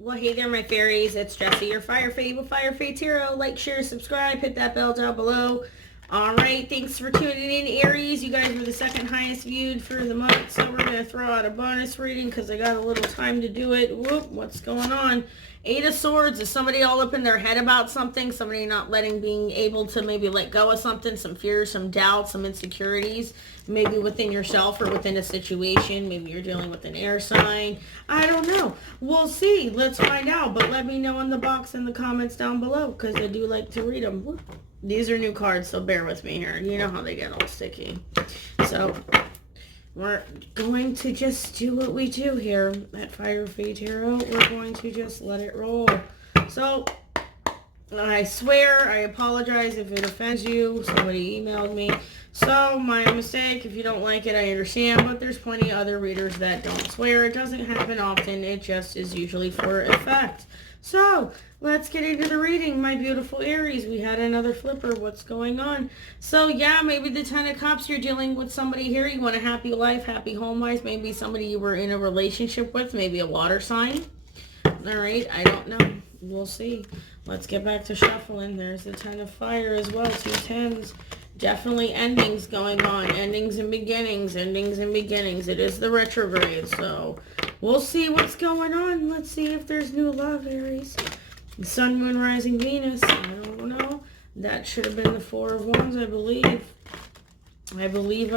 Well, hey there, my fairies. It's Jessie, your Fire Fae with Fire Fae Tarot. Like, share, subscribe, hit that bell down below. All right, thanks for tuning in, Aries. You guys were the second highest viewed for the month, so we're going to throw out a bonus reading because I got a little time to do it. Whoop, what's going on? Eight of Swords. Is somebody all up in their head about something? Somebody not being able to maybe let go of something? Some fears, some doubts, some insecurities, maybe within yourself or within a situation. Maybe you're dealing with an air sign. I don't know. We'll see. Let's find out. But let me know in the box in the comments down below because I do like to read them. Whoop. These are new cards, so bear with me here. You know how they get all sticky. So we're going to just do what we do here at Fire Fae Tarot. We're going to just let it roll. So I swear, I apologize if it offends you. Somebody emailed me. So, my mistake. If you don't like it, I understand. But there's plenty of other readers that don't swear. It doesn't happen often. It just is usually for effect. So, let's get into the reading, my beautiful Aries. We had another flipper. What's going on? So, yeah, maybe the Ten of Cups, you're dealing with somebody here. You want a happy life, happy home life. Maybe somebody you were in a relationship with. Maybe a water sign. All right, I don't know. We'll see. Let's get back to shuffling. There's the Ten of Fire as well. Two tens. Definitely endings going on. Endings and beginnings. Endings and beginnings. It is the retrograde, so we'll see what's going on. Let's see if there's new love, Aries. Sun, Moon, Rising, Venus. I don't know. That should have been the Four of Wands, I believe. I believe.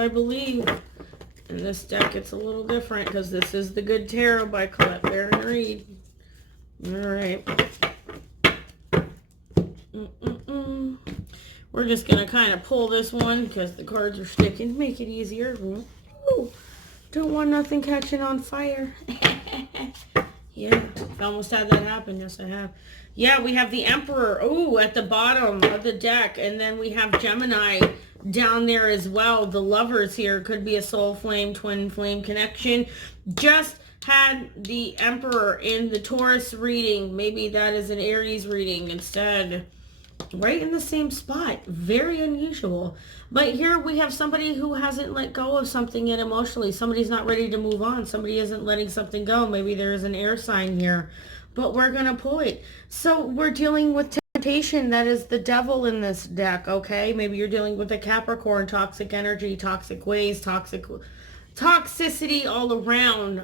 In this deck, it's a little different because this is the Good Tarot by Colette Baron Reed. All right. We're just going to kind of pull this one because the cards are sticking. Make it easier. Ooh, don't want nothing catching on fire. Yeah, I almost had that happen. Yes, I have. Yeah, we have the Emperor. Ooh, at the bottom of the deck. And then we have Gemini down there as well. The Lovers here. Could be a soul flame, twin flame connection. Just had the Emperor in the Taurus reading. Maybe that is an Aries reading instead. Right in the same spot. Very unusual. But here we have somebody who hasn't let go of something yet emotionally. Somebody's not ready to move on. Somebody isn't letting something go. Maybe there's an air sign here. But we're going to pull it. So we're dealing with temptation. That is the devil in this deck, okay? Maybe you're dealing with a Capricorn, toxic energy, toxic ways, toxicity all around.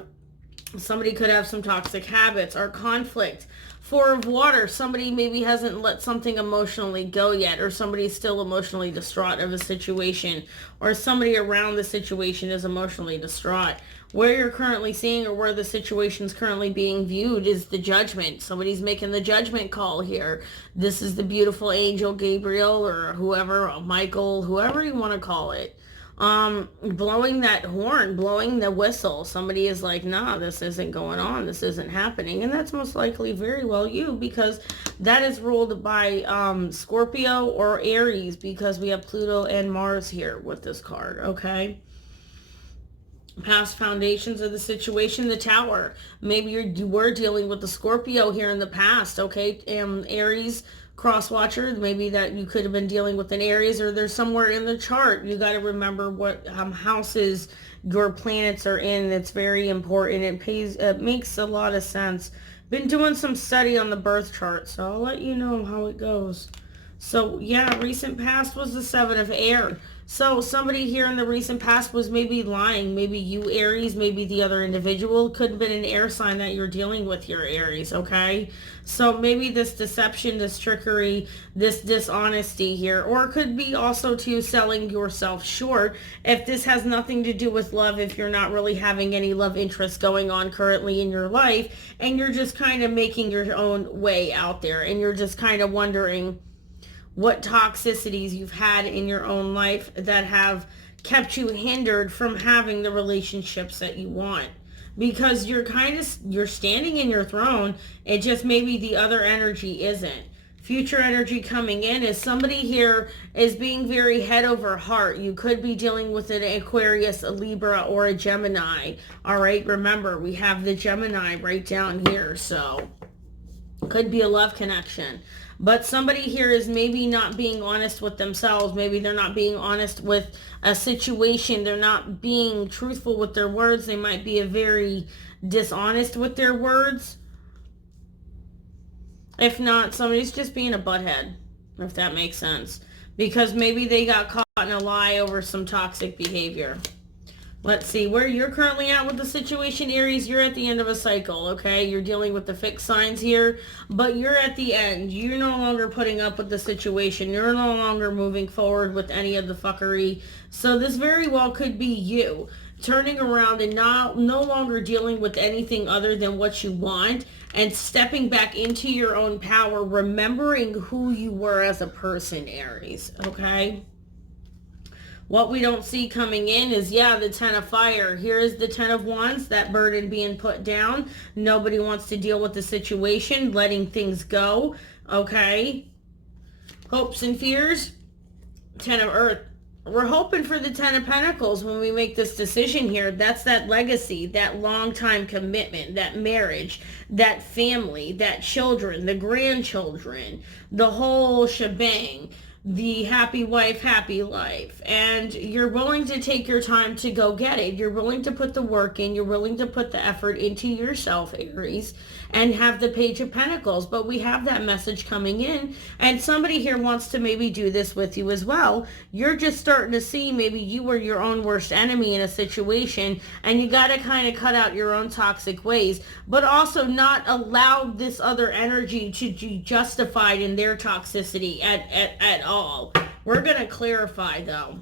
Somebody could have some toxic habits or conflict. Four of Water, somebody maybe hasn't let something emotionally go yet, or somebody's still emotionally distraught of a situation, or somebody around the situation is emotionally distraught. Where you're currently seeing or where the situation's currently being viewed is the Judgment. Somebody's making the judgment call here. This is the beautiful angel Gabriel or whoever, Michael, whoever you want to call it. Blowing that horn, blowing the whistle. Somebody is like, nah, this isn't going on. This isn't happening. And that's most likely very well you, because that is ruled by Scorpio or Aries, because we have Pluto and Mars here with this card, okay? Past foundations of the situation, the Tower. Maybe you were dealing with the Scorpio here in the past, okay? Aries cross watcher, maybe that you could have been dealing with an Aries, or there's somewhere in the chart. You got to remember what houses your planets are in. It's very important. It makes a lot of sense. Been doing some study on the birth chart, so I'll let you know how it goes. So yeah, recent past was the Seven of Air. So somebody here in the recent past was maybe lying. Maybe you, Aries, maybe the other individual. Could have been an air sign that you're dealing with here, Aries, okay? So maybe this deception, this trickery, this dishonesty here, or it could be also to selling yourself short. If this has nothing to do with love, if you're not really having any love interest going on currently in your life, and you're just kind of making your own way out there, and you're just kind of wondering what toxicities you've had in your own life that have kept you hindered from having the relationships that you want. Because you're standing in your throne, it just maybe the other energy isn't. Future energy coming in is somebody here is being very head over heart. You could be dealing with an Aquarius, a Libra, or a Gemini. All right, remember, we have the Gemini right down here, so could be a love connection. But somebody here is maybe not being honest with themselves. Maybe they're not being honest with a situation. They're not being truthful with their words. They might be very dishonest with their words. If not, somebody's just being a butthead, if that makes sense. Because maybe they got caught in a lie over some toxic behavior. Let's see, where you're currently at with the situation, Aries, you're at the end of a cycle, okay? You're dealing with the fixed signs here, but you're at the end. You're no longer putting up with the situation. You're no longer moving forward with any of the fuckery. So this very well could be you turning around and no longer dealing with anything other than what you want and stepping back into your own power, remembering who you were as a person, Aries, okay? What we don't see coming in is, yeah, the 10 of fire. Here is the 10 of wands, that burden being put down. Nobody wants to deal with the situation, letting things go, okay? Hopes and fears, 10 of earth. We're hoping for the 10 of pentacles when we make this decision here. That's that legacy, that long time commitment, that marriage, that family, that children, the grandchildren, the whole shebang. The happy wife, happy life. And you're willing to take your time to go get it. You're willing to put the work in. You're willing to put the effort into yourself, Aries, and have the Page of Pentacles. But we have that message coming in, and somebody here wants to maybe do this with you as well. You're just starting to see maybe you were your own worst enemy in a situation, and you got to kind of cut out your own toxic ways, but also not allow this other energy to be justified in their toxicity at all. We're going to clarify, though.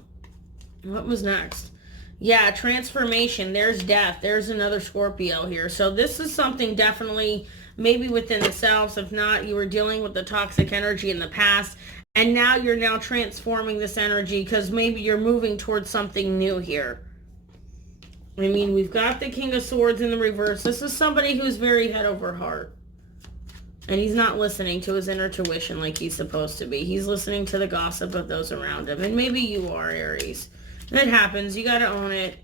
What was next? Yeah, transformation. There's death. There's another Scorpio here. So this is something definitely maybe within the selves. If not, you were dealing with the toxic energy in the past, and now you're now transforming this energy because maybe you're moving towards something new here. I mean, we've got the King of Swords in the reverse. This is somebody who's very head over heart. And he's not listening to his inner tuition like he's supposed to be. He's listening to the gossip of those around him. And maybe you are, Aries. It happens. You got to own it.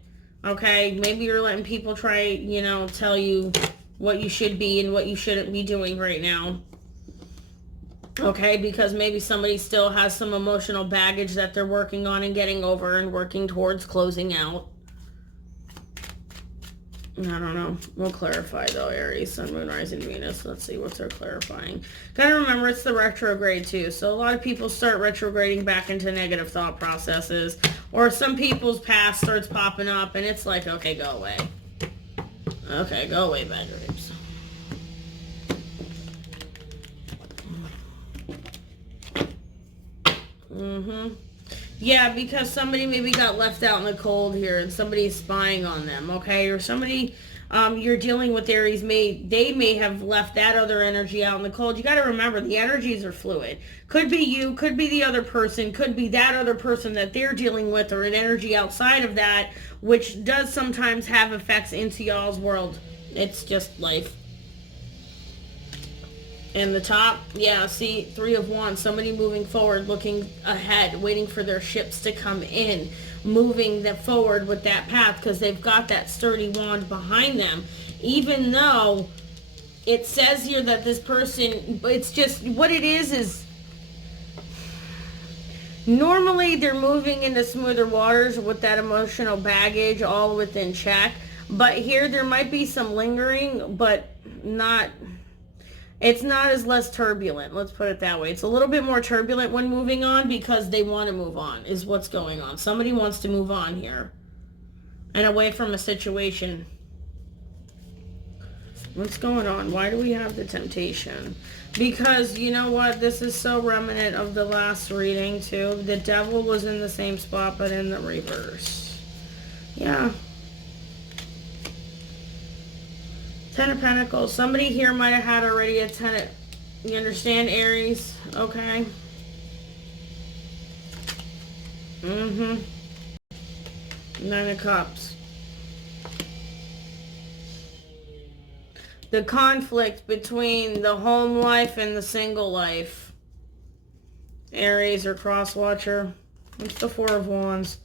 Okay? Maybe you're letting people try, tell you what you should be and what you shouldn't be doing right now. Okay? Because maybe somebody still has some emotional baggage that they're working on and getting over and working towards closing out. I don't know. We'll clarify, though, Aries, Sun, Moon, Rising, Venus. Let's see what they're clarifying. Gotta remember, it's the retrograde, too. So a lot of people start retrograding back into negative thought processes. Or some people's past starts popping up, and it's like, okay, go away. Okay, go away, bad dreams. Yeah, because somebody maybe got left out in the cold here and somebody's spying on them, okay? Or somebody you're dealing with, Aries, they may have left that other energy out in the cold. You got to remember, the energies are fluid. Could be you, could be the other person, could be that other person that they're dealing with, or an energy outside of that, which does sometimes have effects into y'all's world. It's just life. And the top, yeah, see, 3 of Wands, somebody moving forward, looking ahead, waiting for their ships to come in, moving them forward with that path because they've got that sturdy wand behind them. Even though it says here that this person, it's just, what it is normally they're moving into smoother waters with that emotional baggage all within check. But here there might be some lingering, but not... It's not as less turbulent, let's put it that way. It's a little bit more turbulent when moving on because they want to move on, is what's going on. Somebody wants to move on here and away from a situation. What's going on? Why do we have the Temptation? Because, you know what? This is so remnant of the last reading, too. The Devil was in the same spot, but in the reverse. Yeah. 10 of Pentacles. Somebody here might have had already a 10 of... You understand, Aries? Okay. 9 of Cups. The conflict between the home life and the single life. Aries or cross-watcher. It's the 4 of Wands.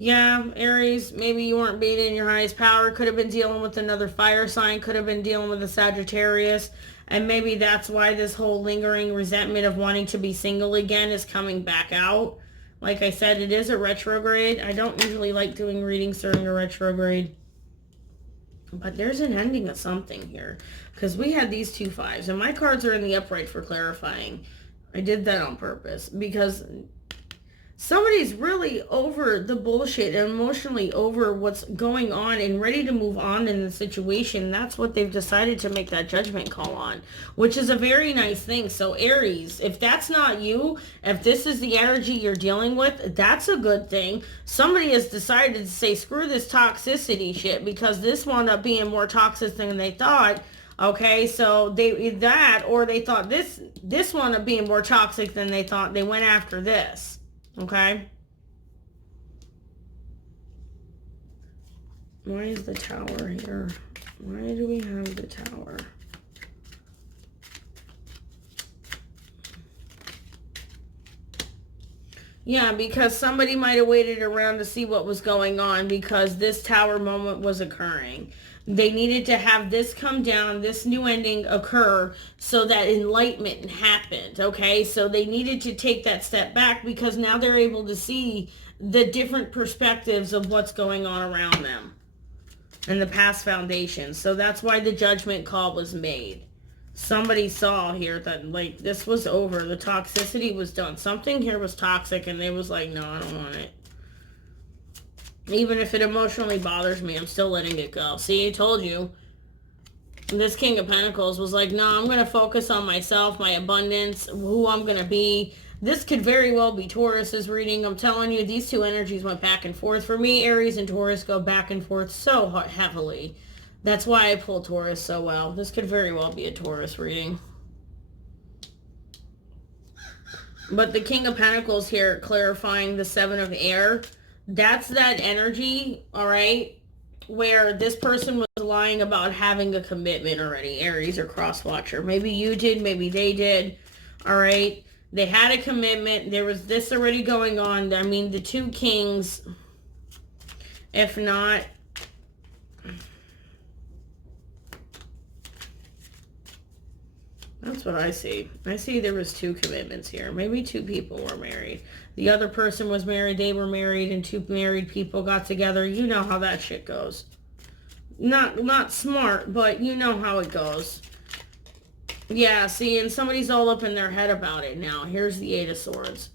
Yeah, Aries, maybe you weren't being in your highest power. Could have been dealing with another fire sign. Could have been dealing with a Sagittarius. And maybe that's why this whole lingering resentment of wanting to be single again is coming back out. Like I said, it is a retrograde. I don't usually like doing readings during a retrograde. But there's an ending of something here. Because we had these 2 5s. And my cards are in the upright for clarifying. I did that on purpose. Because somebody's really over the bullshit and emotionally over what's going on and ready to move on in the situation. That's what they've decided to make that judgment call on, which is a very nice thing. So Aries, if that's not you, if this is the energy you're dealing with, that's a good thing. Somebody has decided to say, screw this toxicity shit, because this wound up being more toxic than they thought. Okay, so they thought this wound up being more toxic than they thought. They went after this. Okay. Why is the Tower here? Why do we have the Tower? Yeah, because somebody might have waited around to see what was going on, because this Tower moment was occurring. They needed to have this come down, this new ending occur, so that enlightenment happened, okay? So they needed to take that step back, because now they're able to see the different perspectives of what's going on around them and the past foundations. So that's why the judgment call was made. Somebody saw here that, like, this was over. The toxicity was done. Something here was toxic, and they was like, no, I don't want it. Even if it emotionally bothers me, I'm still letting it go. See, I told you. This King of Pentacles was like, no, I'm going to focus on myself, my abundance, who I'm going to be. This could very well be Taurus's reading. I'm telling you, these two energies went back and forth. For me, Aries and Taurus go back and forth so heavily. That's why I pull Taurus so well. This could very well be a Taurus reading. But the King of Pentacles here, clarifying the Seven of Air, that's that energy, all right, where this person was lying about having a commitment already, Aries or cross-watcher. Maybe you did, maybe they did, all right? They had a commitment. There was this already going on. I mean, the two kings, if not, that's what I see. I see there was 2 commitments here. Maybe 2 people were married. The other person was married, they were married, and 2 married people got together. You know how that shit goes. Not smart, but you know how it goes. Yeah, see, and somebody's all up in their head about it now. Here's the 8 of Swords.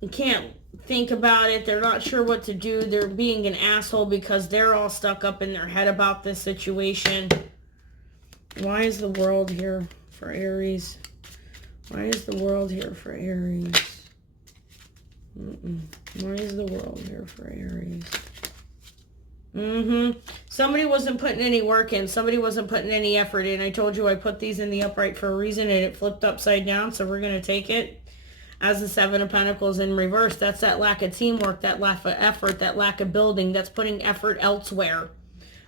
You can't think about it. They're not sure what to do. They're being an asshole because they're all stuck up in their head about this situation. Why is the world here for Aries? Why is the world here for Aries? Why is the world here for Aries? Somebody wasn't putting any work in. Somebody wasn't putting any effort in. I told you I put these in the upright for a reason, and it flipped upside down, so we're going to take it as the Seven of Pentacles in reverse. That's that lack of teamwork, that lack of effort, that lack of building. That's putting effort elsewhere.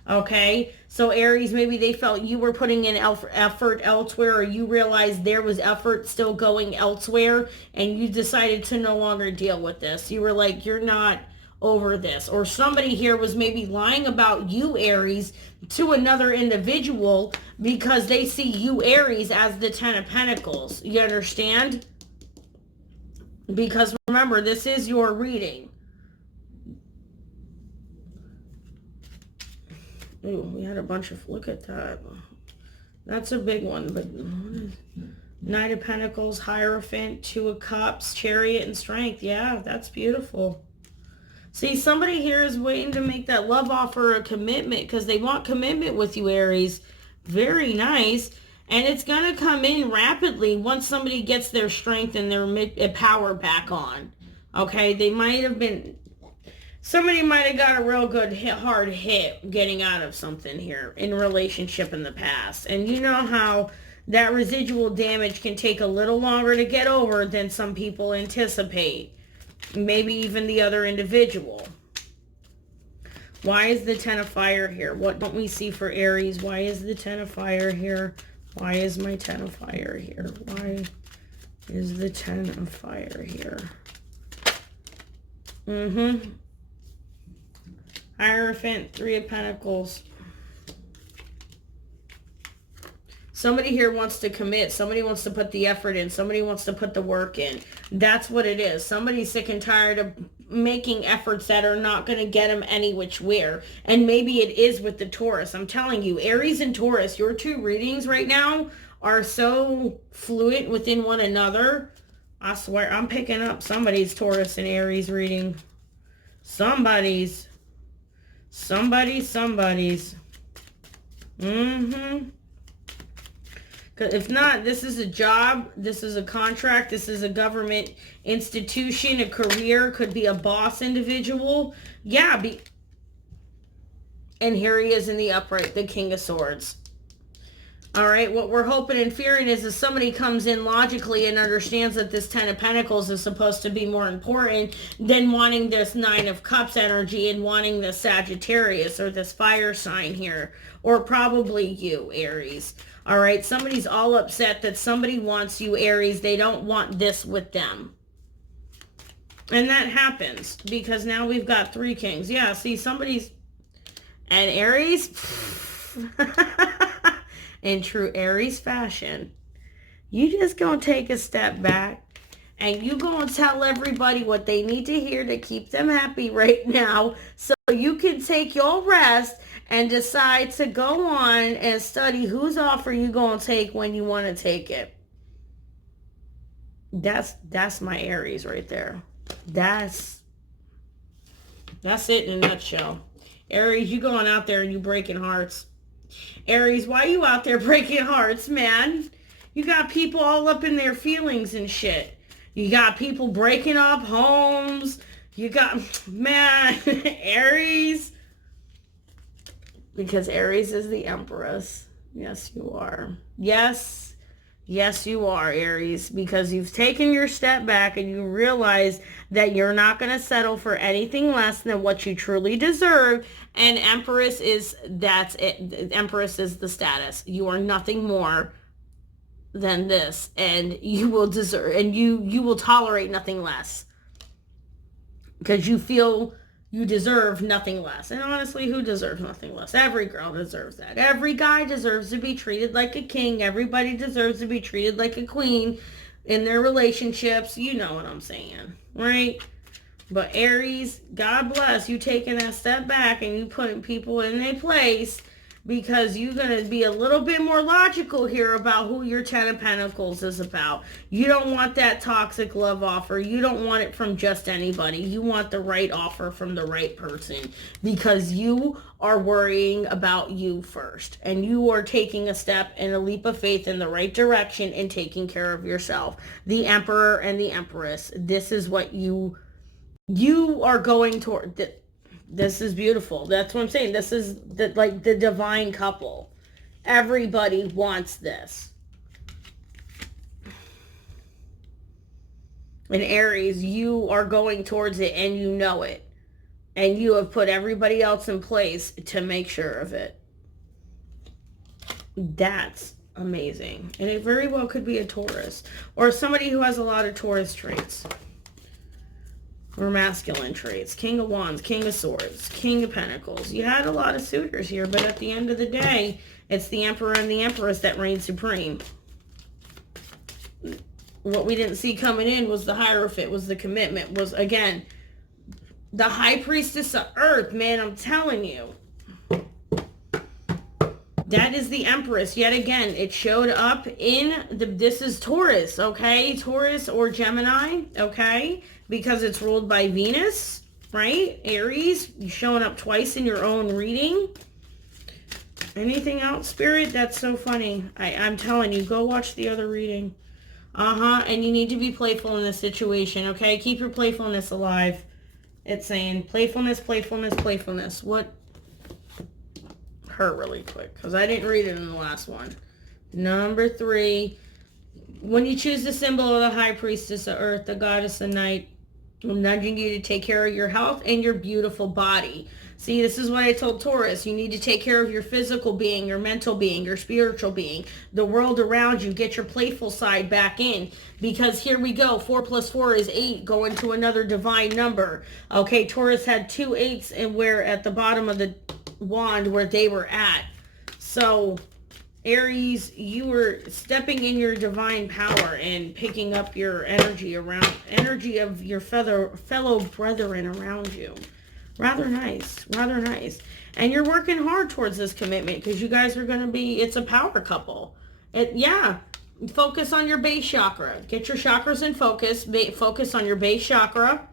Okay? So Aries, maybe they felt you were putting in effort elsewhere, or you realized there was effort still going elsewhere, and you decided to no longer deal with this. You were like, you're not over this. Or somebody here was maybe lying about you, Aries, to another individual because they see you, Aries, as the 10 of Pentacles. You understand? Because remember, this is your reading. Ooh, we had a bunch of, look at that. That's a big one, but Knight of Pentacles, Hierophant, 2 of Cups, Chariot, and Strength. Yeah, that's beautiful. See, somebody here is waiting to make that love offer a commitment because they want commitment with you, Aries. Very nice. And it's going to come in rapidly once somebody gets their strength and their power back on. Okay, they might have been... Somebody might have got a real good hard hit getting out of something here in a relationship in the past. And you know how that residual damage can take a little longer to get over than some people anticipate. Maybe even the other individual. Why is the 10 of Fire here? What don't we see for Aries? Why is the 10 of Fire here? Why is my 10 of Fire here? Why is the 10 of Fire here? Hierophant, 3 of Pentacles. Somebody here wants to commit. Somebody wants to put the effort in. Somebody wants to put the work in. That's what it is. Somebody's sick and tired of making efforts that are not going to get them any which where. And maybe it is with the Taurus. I'm telling you, Aries and Taurus, your two readings right now are so fluent within one another. I swear, I'm picking up somebody's Taurus and Aries reading. Somebody's. If not, this is a job, this is a contract, this is a government institution, a career, could be a boss individual. Yeah, and here he is in the upright, the King of Swords. All right, what we're hoping and fearing is if somebody comes in logically and understands that this Ten of Pentacles is supposed to be more important than wanting this Nine of Cups energy and wanting this Sagittarius or this fire sign here, or probably you, Aries. All right, somebody's all upset that somebody wants you, Aries. They don't want this with them. And that happens because now we've got three kings. Yeah, see, somebody's... And Aries... In true Aries fashion, you just gonna take a step back and you gonna tell everybody what they need to hear to keep them happy right now, so you can take your rest and decide to go on and study whose offer you gonna take when you want to take it. That's my Aries right there. That's it in a nutshell. Aries, you going out there and you breaking hearts. Aries, why you out there breaking hearts, man? You got people all up in their feelings and shit. You got people breaking up homes. You got, man, Aries. Because Aries is the Empress. Yes, you are. Yes, you are, Aries. Because you've taken your step back and you realize that you're not going to settle for anything less than what you truly deserve. And Empress is, that's it. Empress is the status. You are nothing more than this. And you will deserve, and you will tolerate nothing less. Because you feel you deserve nothing less. And honestly, who deserves nothing less? Every girl deserves that. Every guy deserves to be treated like a king. Everybody deserves to be treated like a queen in their relationships. You know what I'm saying, right? But Aries, God bless you taking that step back and you putting people in their place, because you're going to be a little bit more logical here about who your Ten of Pentacles is about. You don't want that toxic love offer. You don't want it from just anybody. You want the right offer from the right person, because you are worrying about you first. And you are taking a step and a leap of faith in the right direction and taking care of yourself. The Emperor and the Empress. This is what you are going toward. This is beautiful. That's what I'm saying. This is like the divine couple. Everybody wants this. And Aries, you are going towards it and you know it. And you have put everybody else in place to make sure of it. That's amazing. And it very well could be a Taurus. Or somebody who has a lot of Taurus traits. Or masculine traits. King of Wands, King of Swords, King of Pentacles. You had a lot of suitors here, but at the end of the day, it's the Emperor and the Empress that reign supreme. What we didn't see coming in was the Hierophant, was the commitment, was, again, the High Priestess of Earth, man, I'm telling you. That is the Empress. Yet again, it showed up in this is Taurus, okay? Taurus or Gemini, okay? Because it's ruled by Venus, right? Aries, you're showing up twice in your own reading. Anything else, Spirit? That's so funny. I'm telling you, go watch the other reading. And you need to be playful in this situation, okay? Keep your playfulness alive. It's saying playfulness, playfulness, playfulness. What? Hurt really quick, because I didn't read it in the last one. Number 3, when you choose the symbol of the High Priestess of Earth, the Goddess of Night, I'm nudging you to take care of your health and your beautiful body. See, this is what I told Taurus. You need to take care of your physical being, your mental being, your spiritual being, the world around you. Get your playful side back in, because here we go. 4 plus 4 is 8, going to another divine number. Okay, Taurus had 2 8s and we're at the bottom of the wand where they were at. So Aries, you were stepping in your divine power and picking up your energy of your fellow brethren around you. Rather nice, rather nice. And you're working hard towards this commitment because you guys are going to be, it's a power couple. Yeah, focus on your base chakra. Get your chakras in focus. Focus on your base chakra.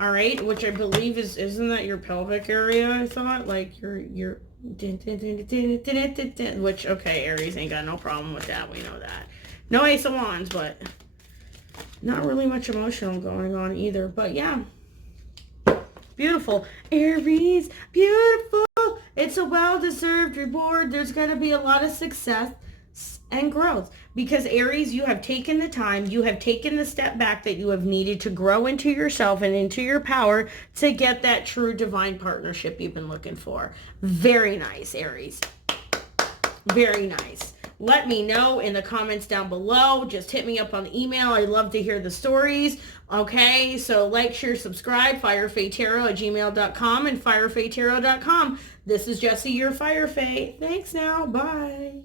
All right, which I believe isn't that your pelvic area? I thought, like your which, okay, Aries ain't got no problem with that. We know that. No Ace of Wands, but not really much emotional going on either. But yeah, beautiful. Aries, beautiful. It's a well-deserved reward. There's going to be a lot of success and growth because Aries, you have taken the time, you have taken the step back that you have needed to grow into yourself and into your power to get that true divine partnership you've been looking for. Very nice, Aries. Very nice. Let me know in the comments down below. Just hit me up on the email. I love to hear the stories. Okay, so like, share, subscribe, firefaetarot@gmail.com and firefaetarot.com. This is Jessie, your Fire Fae. Thanks now. Bye.